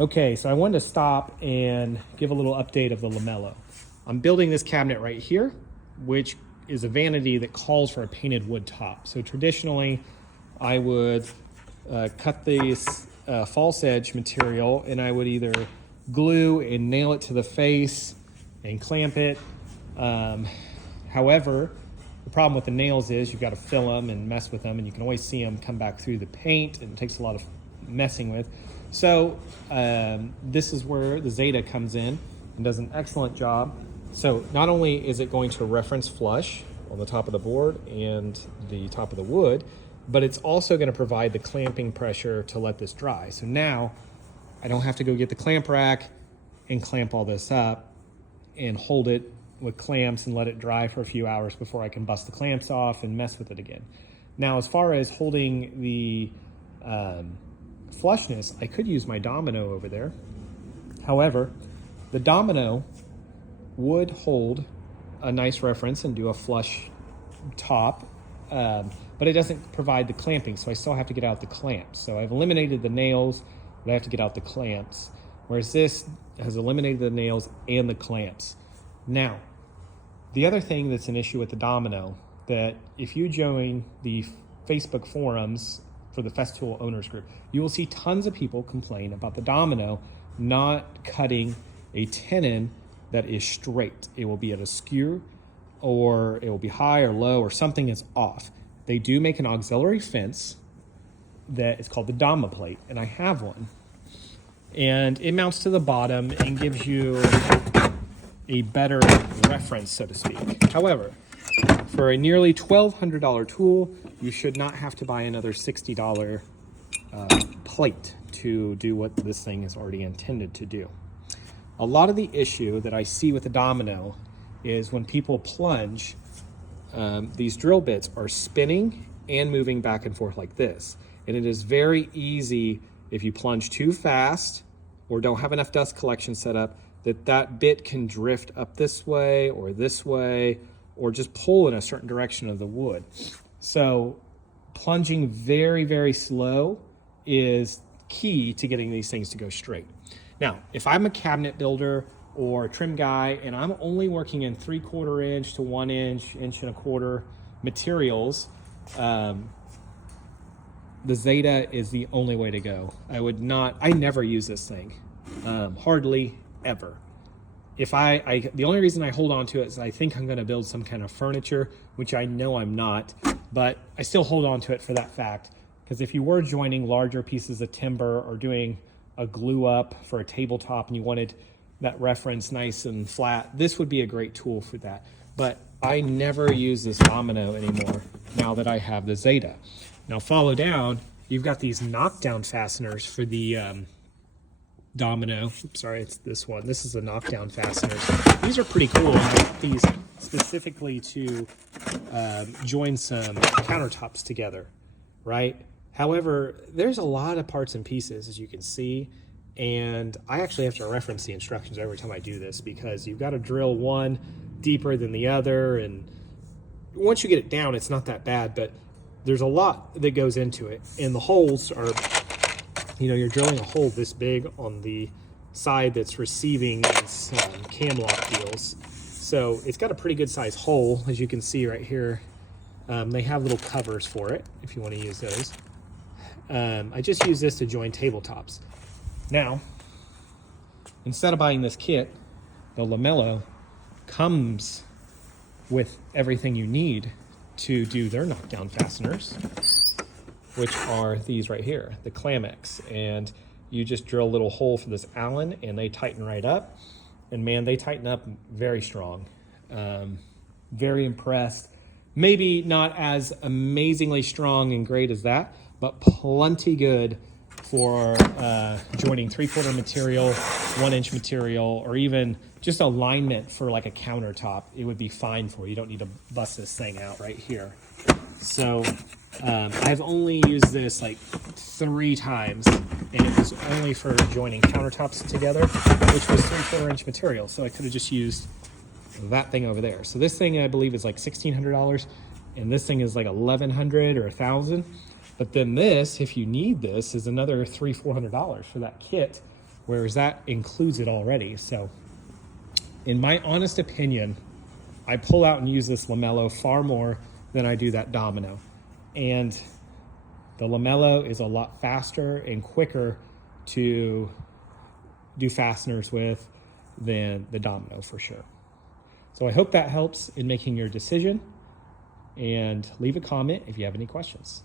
Okay, so I wanted to stop and give a little update of the Lamello. I'm building this cabinet right here, which is a vanity that calls for a painted wood top. So traditionally, I would cut this false edge material and I would either glue and nail it to the face and clamp it. However, the problem with the nails is you've got to fill them and mess with them, and you can always see them come back through the paint, and it takes a lot of messing with. So this is where the Zeta comes in and does an excellent job. So not only is it going to reference flush on the top of the board and the top of the wood, but it's also going to provide the clamping pressure to let this dry. So now I don't have to go get the clamp rack and clamp all this up and hold it with clamps and let it dry for a few hours before I can bust the clamps off and mess with it again. Now, as far as holding the flushness, I could use my Domino over there. However, the Domino would hold a nice reference and do a flush top, but it doesn't provide the clamping, so I still have to get out the clamps. So I've eliminated the nails, but I have to get out the clamps, whereas this has eliminated the nails and the clamps. Now, the other thing that's an issue with the Domino, that if you join the Facebook forums for the Festool owners group, you will see tons of people complain about the Domino not cutting a tenon that is straight. It will be at a skew, or it will be high or low, or something is off. They do make an auxiliary fence that is called the Dama plate, and I have one. And it mounts to the bottom and gives you a better reference, so to speak. However, for a nearly $1,200 tool, you should not have to buy another $60 plate to do what this thing is already intended to do. A lot of the issue that I see with the Domino is when people plunge, these drill bits are spinning and moving back and forth like this. And it is very easy, if you plunge too fast or don't have enough dust collection set up, that bit can drift up this way, or just pull in a certain direction of the wood. So plunging very, very slow is key to getting these things to go straight. Now, if I'm a cabinet builder or a trim guy and I'm only working in 3/4 inch to 1 inch, 1.25 inch materials, the Zeta is the only way to go. I never use this thing, hardly ever. The only reason I hold on to it is I think I'm gonna build some kind of furniture, which I know I'm not, but I still hold on to it for that fact. Because if you were joining larger pieces of timber or doing a glue up for a tabletop and you wanted that reference nice and flat, this would be a great tool for that. But I never use this Domino anymore now that I have the Zeta. Now follow down, you've got these knockdown fasteners for the Domino. Oops, sorry, it's this one. This is the knockdown fasteners. These are pretty cool. I got these specifically to join some countertops together, right? However, there's a lot of parts and pieces, as you can see, and I actually have to reference the instructions every time I do this, because you've got to drill one deeper than the other, and once you get it down, it's not that bad, but there's a lot that goes into it, and the holes are, you're drilling a hole this big on the side that's receiving these cam lock deals. So it's got a pretty good size hole, as you can see right here. They have little covers for it if you want to use those. I just use this to join tabletops. Now, instead of buying this kit, the Lamello comes with everything you need to do their knockdown fasteners, which are these right here, the Clamex. And you just drill a little hole for this Allen and they tighten right up. And man, they tighten up very strong. Very impressed. Maybe not as amazingly strong and great as that, but plenty good for joining 3/4 material, 1 inch material, or even just alignment for like a countertop. It would be fine for. You don't need to bust this thing out right here. So I've only used this like 3 times, and it was only for joining countertops together, which was 3/4 inch material. So I could have just used that thing over there. So this thing I believe is like $1,600, and this thing is like $1,100 or $1,000. But then this, if you need this, is another $300-400 for that kit. whereas that includes it already. So in my honest opinion, I pull out and use this Lamello far more than I do that Domino. And the Lamello is a lot faster and quicker to do fasteners with than the Domino for sure. So I hope that helps in making your decision, and leave a comment if you have any questions.